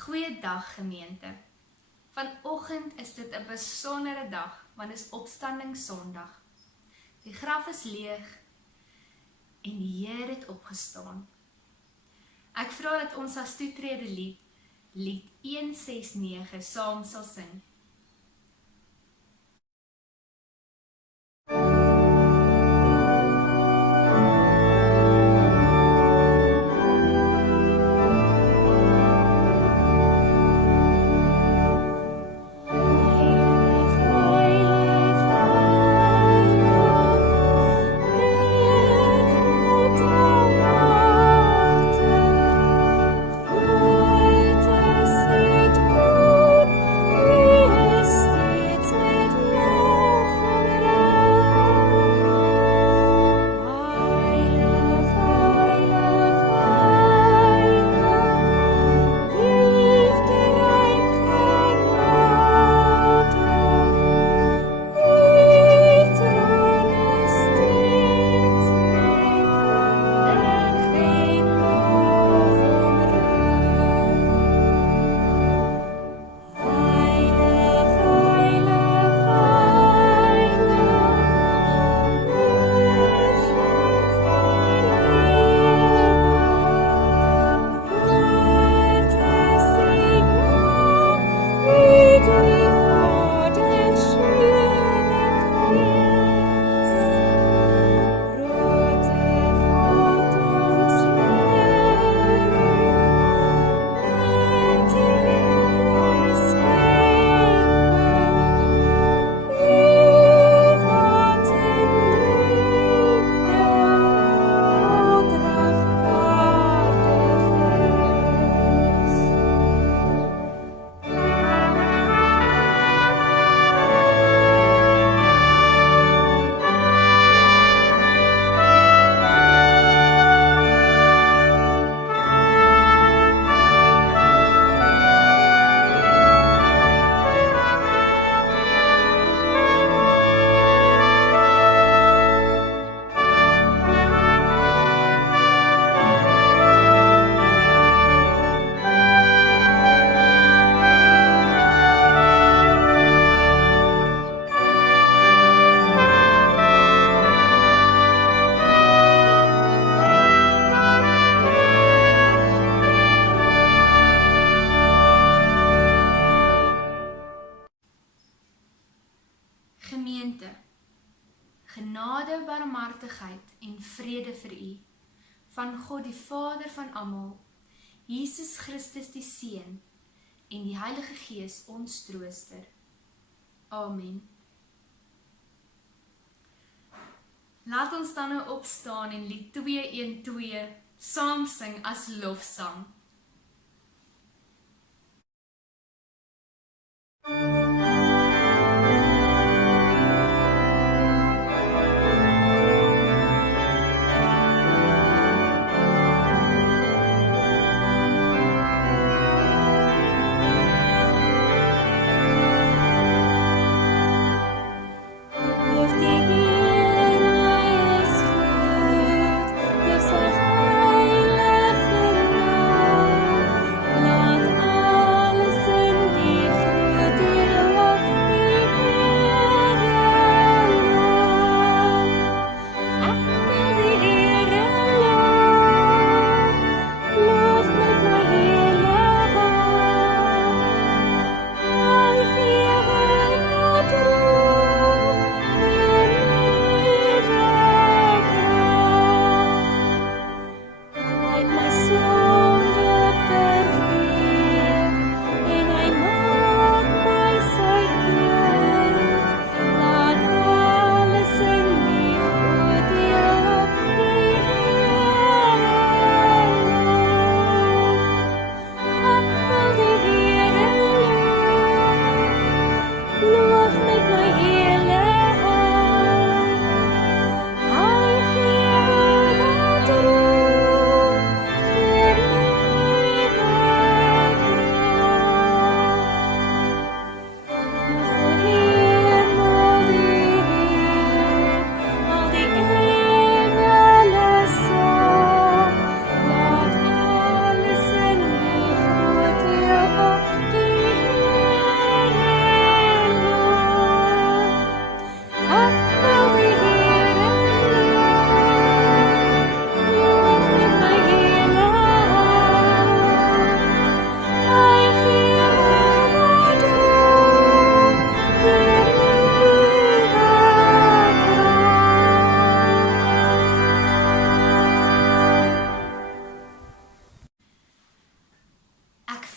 Goeiedag gemeente. Vanoggend is dit 'n besondere dag, want is opstandingssondag. Die graf is leeg en die Here het opgestaan. Ek vra dat ons as toetrede lied 169 saam sal sing. Gemeente, genade, barmhartigheid en vrede vir u, van God die Vader van almal, Jesus Christus die Seun, en die Heilige Gees ons trooster. Amen. Laat ons dan nou opstaan en lied 212 saam sing as lofsang. Laat alles in die grote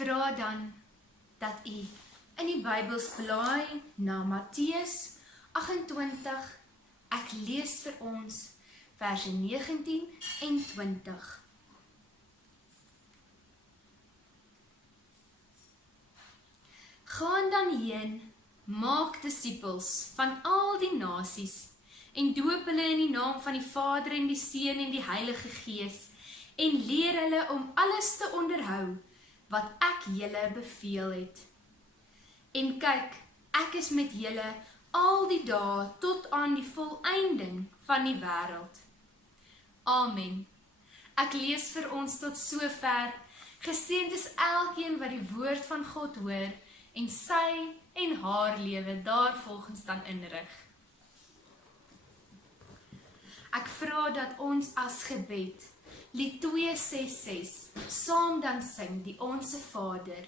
vra dan dat u in die Bybels blaai na Matteus 28. Ek lees vir ons verse 19 en 20. Gaan dan heen, maak disippels van al die nasies en doop hulle in die naam van die Vader en die Seun en die Heilige Gees en leer hulle om alles te onderhou wat ek julle beveel het. En kyk, ek is met julle al die dae tot aan die volëinding van die wêreld. Amen. Ek lees vir ons tot sover. Geseënd is elkeen wat die woord van God hoor en sy en haar lewe daarvolgens dan inrig. Ek vra dat ons as gebed lied 266 saam dan sing die Onse Vader.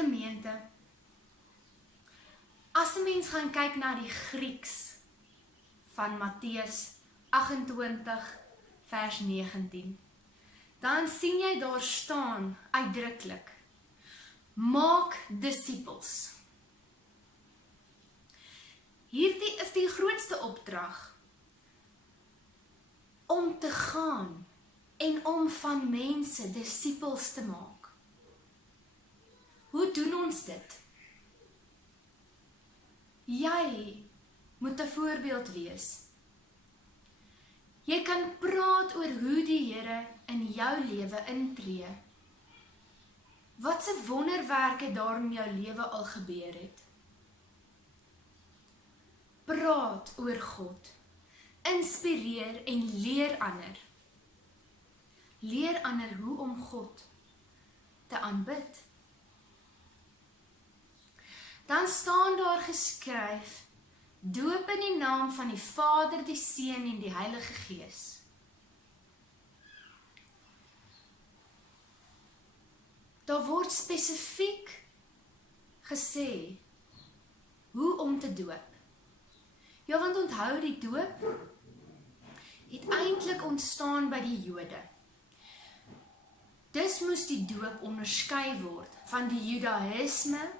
Gemeente, as 'n mens gaan kyk na die Grieks van Matteus 28 vers 19, dan sien jy daar staan uitdruklik, maak disippels. Hierdie is die grootste opdrag, om te gaan en om van mense disippels te maak. Hoe doen ons dit? Jy moet 'n voorbeeld wees. Jy kan praat oor hoe die Here in jou lewe intree. Wat 'n wonderwerke daar in jou lewe al gebeur het. Praat oor God. Inspireer en leer ander. Leer ander hoe om God te aanbid. Dan staan daar geskryf, doop in die naam van die Vader, die Seun en die Heilige Gees. Daar word spesifiek gesê hoe om te doop. Ja, want onthou die doop het eintlik ontstaan by die Jode. Dus moes die doop onderskei word van die Judaïsme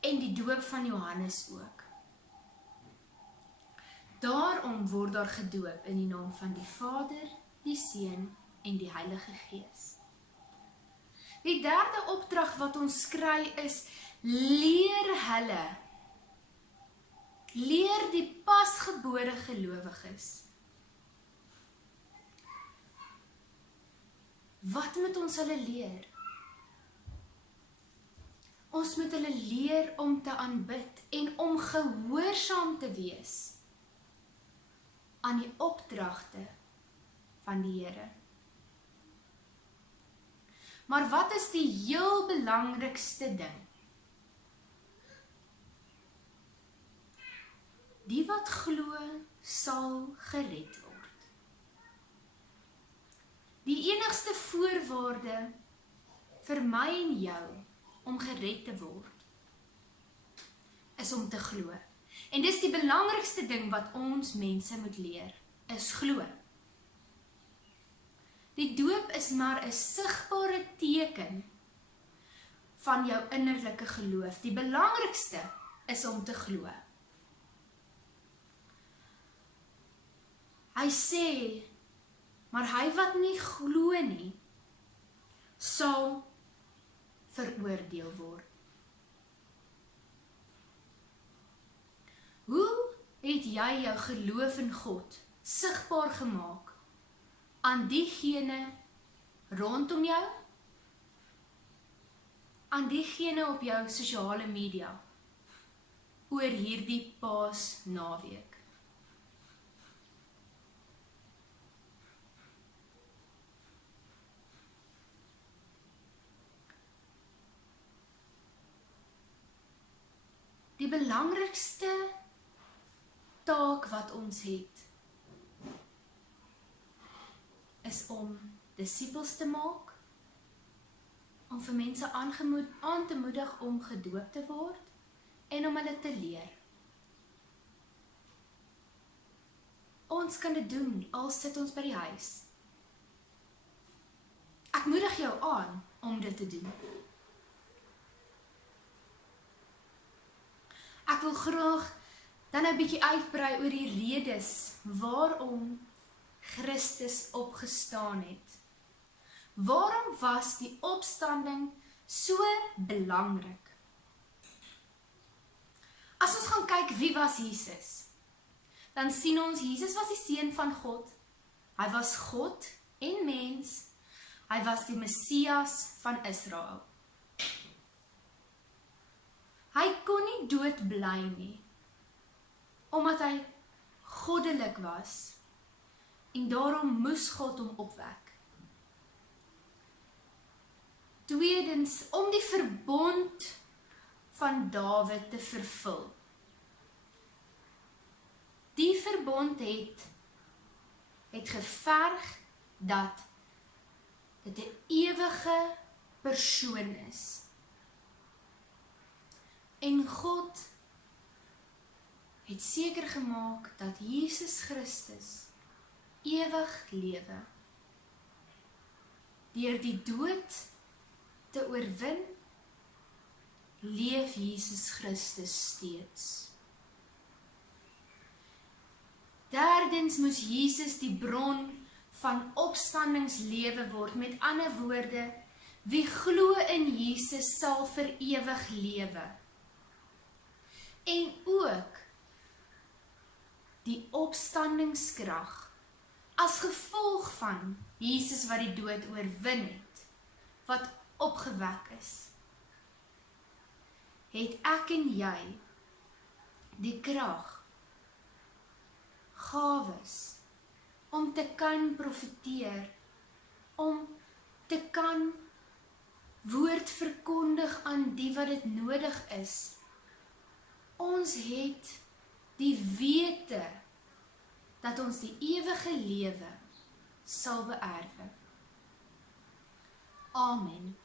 en die doop van Johannes ook. Daar Daarom word daar gedoop in die naam van die Vader, die Seun en die Heilige Gees. Die derde opdrag wat ons kry is, leer hulle, leer die pasgebore gelowiges. Wat moet ons hulle leer? Ons moet hulle leer om te aanbid en om gehoorsaam te wees aan die opdragte van die Here. Maar wat is die heel belangrikste ding? Die wat glo, sal gered word. Die enigste voorwaarde vir my en jou om gered te word, is om te glo. En dis die belangrikste ding wat ons mense moet leer, is glo. Die doop is maar 'n sigbare teken van jou innerlike geloof. Die belangrikste is om te glo. Hy sê, maar hy wat nie glo nie, sal veroordeel word. Hoe het jy jou geloof in God sigbaar gemaak aan diegene rondom jou? Aan diegene op jou sosiale media oor hierdie Paasnaweek? Die belangrikste taak wat ons het, is om disippels te maak, om vir mense aan te moedig om gedoop te word, en om hulle te leer. Ons kan dit doen, al sit ons by die huis. Ek moedig jou aan om dit te doen. Ek wil graag dan 'n bietjie uitbrei oor die redes waarom Christus opgestaan het. Waarom was die opstanding so belangrik? As ons gaan kyk wie was Jesus, dan sien ons Jesus was die seun van God. Hy was God en mens. Hy was die Messias van Israel. Hy kon nie dood bly nie, omdat hy goddelik was, en daarom moes God hom opwek. Tweedens, om die verbond van Dawid te vervul. Die verbond het geverg dat dit 'n ewige persoon is. En God het seker gemaak dat Jesus Christus ewig lewe. Deur die dood te oorwin, leef Jesus Christus steeds. Derdens moes Jesus die bron van opstandingslewe word. Met ander woorde, wie glo in Jesus sal vir ewig lewe. En ook die opstandingskrag as gevolg van Jesus wat die dood oorwin het, wat opgewek is, het ek en jy die krag, gawes, om te kan profeteer, om te kan woord verkondig aan die wat dit nodig is. Ons het die wete dat ons die ewige lewe sal beerwe. Amen.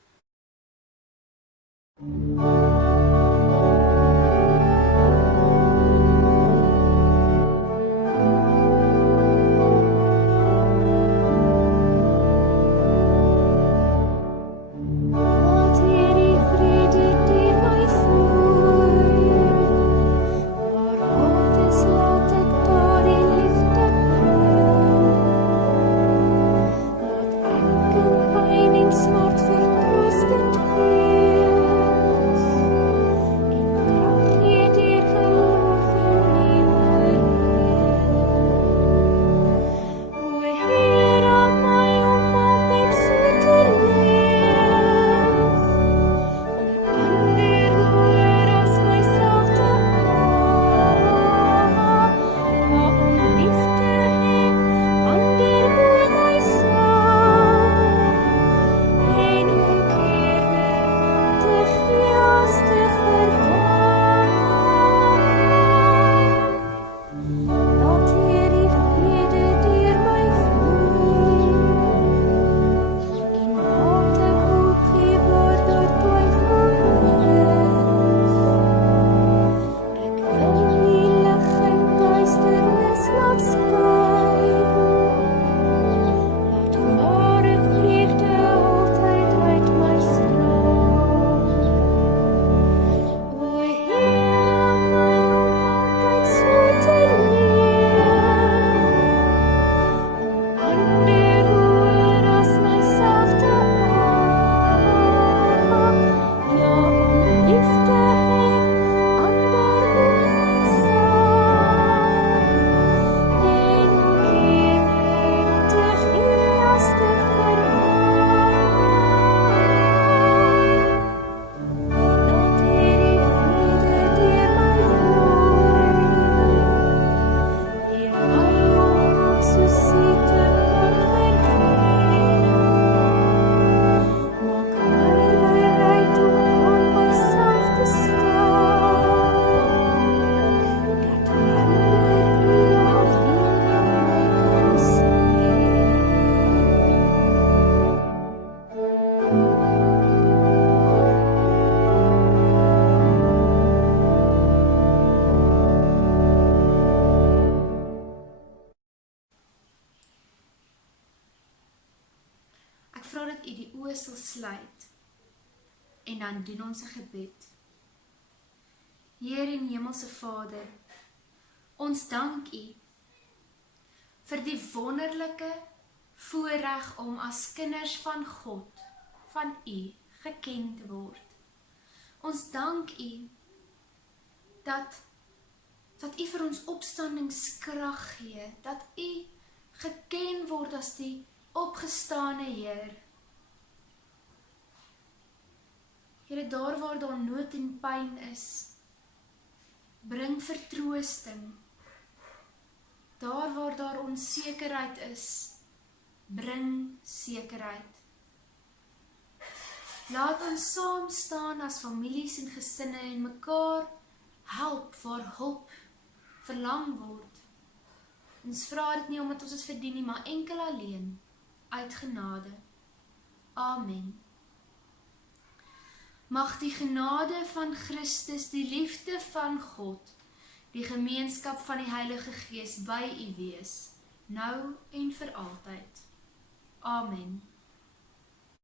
Laat ek daar die liefde vra dat U die oë sal sluit, en dan doen ons 'n gebed. Heer en Hemelse Vader, ons dank U vir die wonderlike voorreg om as kinders van God, van U, geken te word. Ons dank U dat U vir ons opstandingskrag gee, dat U geken word as die opgestane Heer. Here, daar waar daar nood en pyn is, bring vertroosting. Daar waar daar onsekerheid is, bring sekerheid. Laat ons saam staan as families en gesinne en mekaar help waar hulp verlang word. Ons vra dit nie omdat ons dit verdien nie, maar enkel alleen uit genade. Amen. Mag die genade van Christus, die liefde van God, die gemeenskap van die Heilige Gees by U wees, nou en vir altyd. Amen.